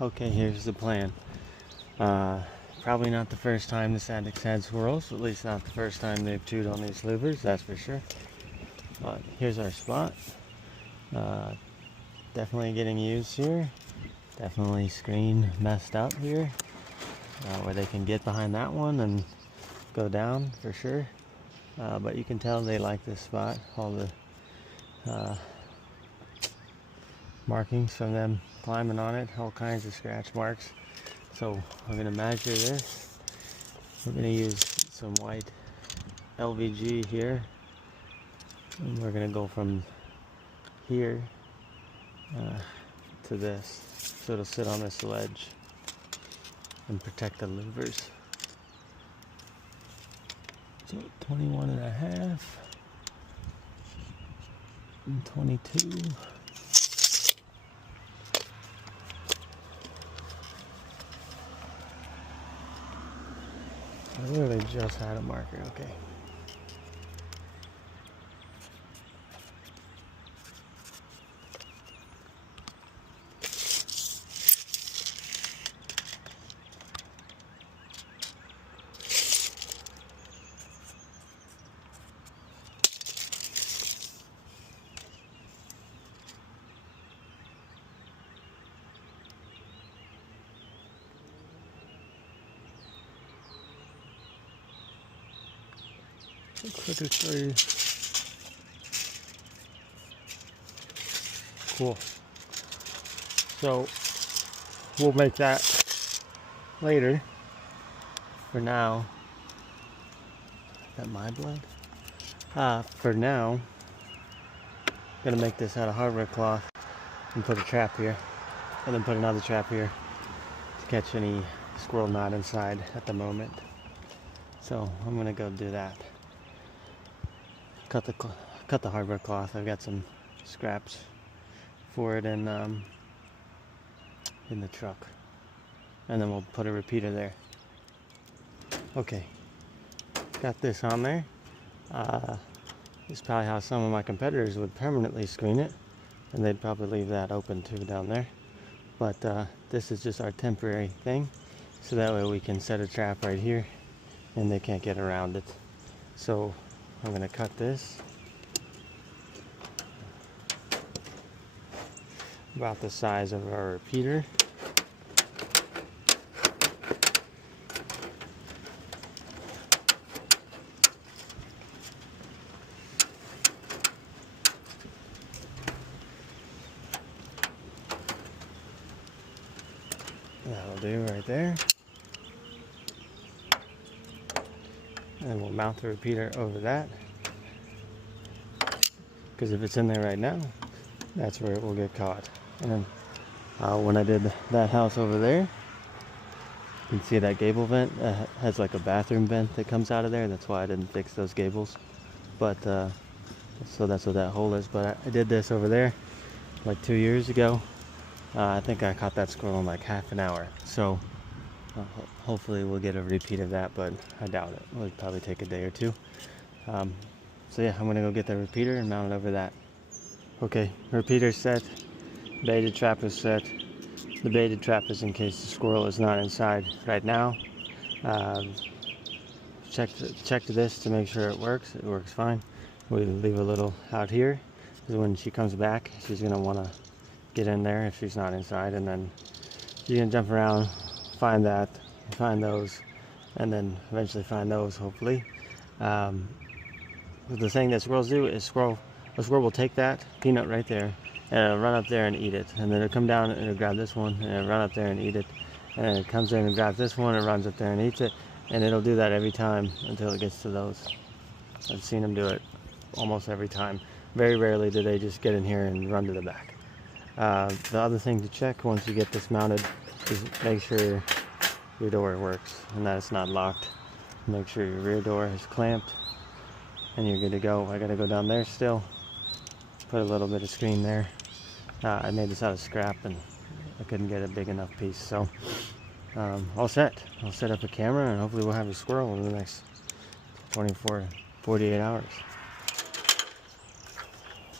Okay, here's the plan. Probably not the first time this addict's had squirrels, at least not the first time they've chewed on these louvers, that's for sure. But here's our spot. Definitely getting used here. Definitely screen messed up here, where they can get behind that one and go down for sure. But you can tell they like this spot. All the markings from them climbing on it, all kinds of scratch marks. So I'm gonna measure this. We're gonna use some white LVG here, and we're gonna go from here to this, so it'll sit on this ledge and protect the louvers. So 21 and a half and 22. I literally just had a marker, okay. Quicker tree. Cool. So we'll make that later. For now, is that my blood? For now, I'm gonna make this out of hardware cloth and put a trap here, and then put another trap here to catch any squirrel not inside at the moment. So I'm gonna go do that. Cut the hardware cloth. I've got some scraps for it in the truck, and then we'll put a repeater there. Okay, got this on there. This is probably how some of my competitors would permanently screen it, and they'd probably leave that open too down there. But this is just our temporary thing, so that way we can set a trap right here and they can't get around it. So I'm going to cut this about the size of our repeater. That'll do right there. And we'll mount the repeater over that, because if it's in there right now, that's where it will get caught. And then when I did that house over there, you can see that gable vent has like a bathroom vent that comes out of there. That's why I didn't fix those gables. But so that's what that hole is. But I did this over there like 2 years ago. I think I caught that squirrel in like half an hour. So hopefully we'll get a repeat of that, but I doubt it. It'll probably take a day or two. So yeah, I'm gonna go get the repeater and mount it over that. Okay, repeater set, baited trap is set. The baited trap is in case the squirrel is not inside right now. Check this to make sure it works. It works fine. We leave a little out here, because when she comes back, she's gonna wanna get in there if she's not inside, and then she's gonna jump around, find that, find those, and then eventually find those, hopefully. The thing that squirrels do is a squirrel will take that peanut right there and it'll run up there and eat it, and then it'll come down and it'll grab this one and it'll run up there and eat it, and then it comes in and grabs this one and runs up there and eats it, and it'll do that every time until it gets to those. I've seen them do it almost every time. Very rarely do they just get in here and run to the back. The other thing to check once you get this mounted is make sure your door works and that it's not locked. Make sure your rear door is clamped and you're good to go. I gotta go down there still, put a little bit of screen there. I made this out of scrap and I couldn't get a big enough piece, so all set. I'll set up a camera and hopefully we'll have a squirrel in the next 48 hours.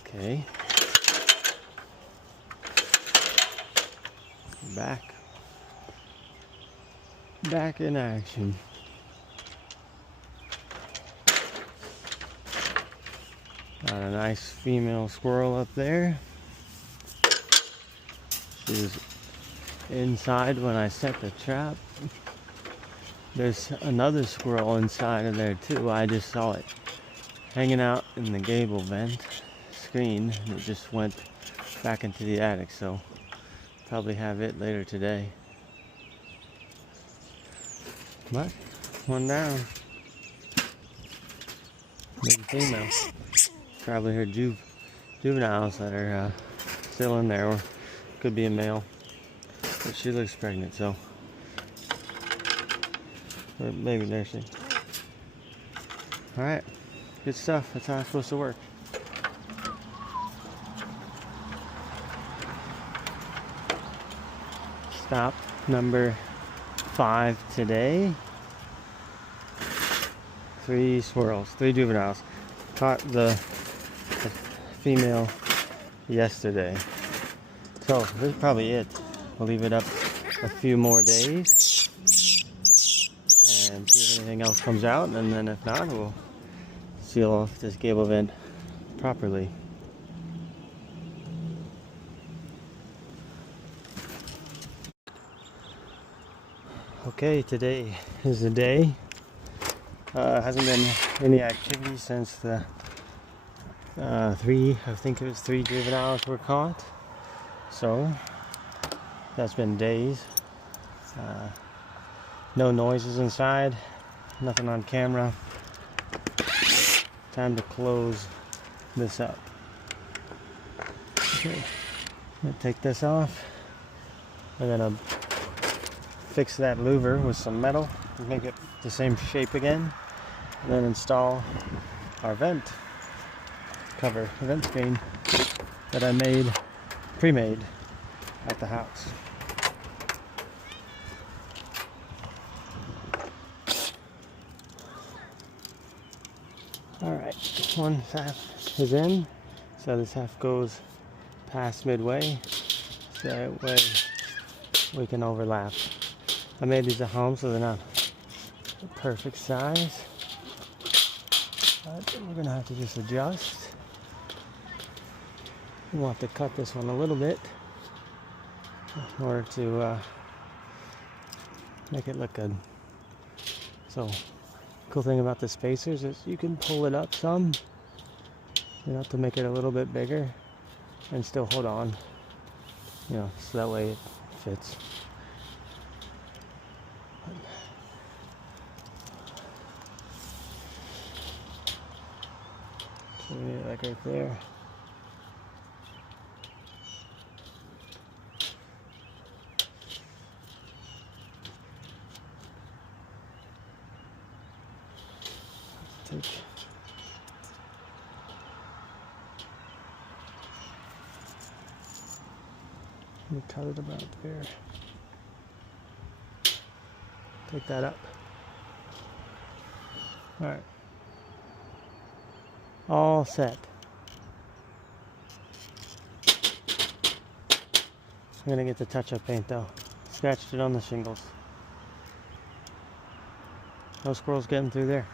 Okay. Back. back in action. Got a nice female squirrel up there. She was inside when I set the trap. There's another squirrel inside of there too. I just saw it hanging out in the gable vent screen, and it just went back into the attic, so probably have it later today. But one down. Big female. Probably her juveniles that are still in there, or could be a male. But she looks pregnant, so, or maybe nursing. All right, good stuff. That's how it's supposed to work. Stop number 5 today. 3 squirrels, 3 juveniles. Caught the female yesterday. So this is probably it. We'll leave it up a few more days and see if anything else comes out, and then if not, we'll seal off this gable vent properly. Okay, today is the day. Hasn't been any activity since the 3 juveniles were caught. So that's been days. No noises inside, nothing on camera. Time to close this up. Okay, I'm gonna take this off. We're gonna fix that louver with some metal, make it the same shape again, and then install our vent cover, vent screen that I pre-made at the house. Alright, one half is in, so this half goes past midway, so that way we can overlap. I made these at home so they're not the perfect size, but we're gonna have to just adjust. We'll have to cut this one a little bit in order to make it look good. So, cool thing about the spacers is you can pull it up some, to make it a little bit bigger and still hold on, so that way it fits. So we need it like right there. We cut it about there. Take that up. Alright. All set. I'm gonna get the touch-up paint though. Scratched it on the shingles. No squirrels getting through there.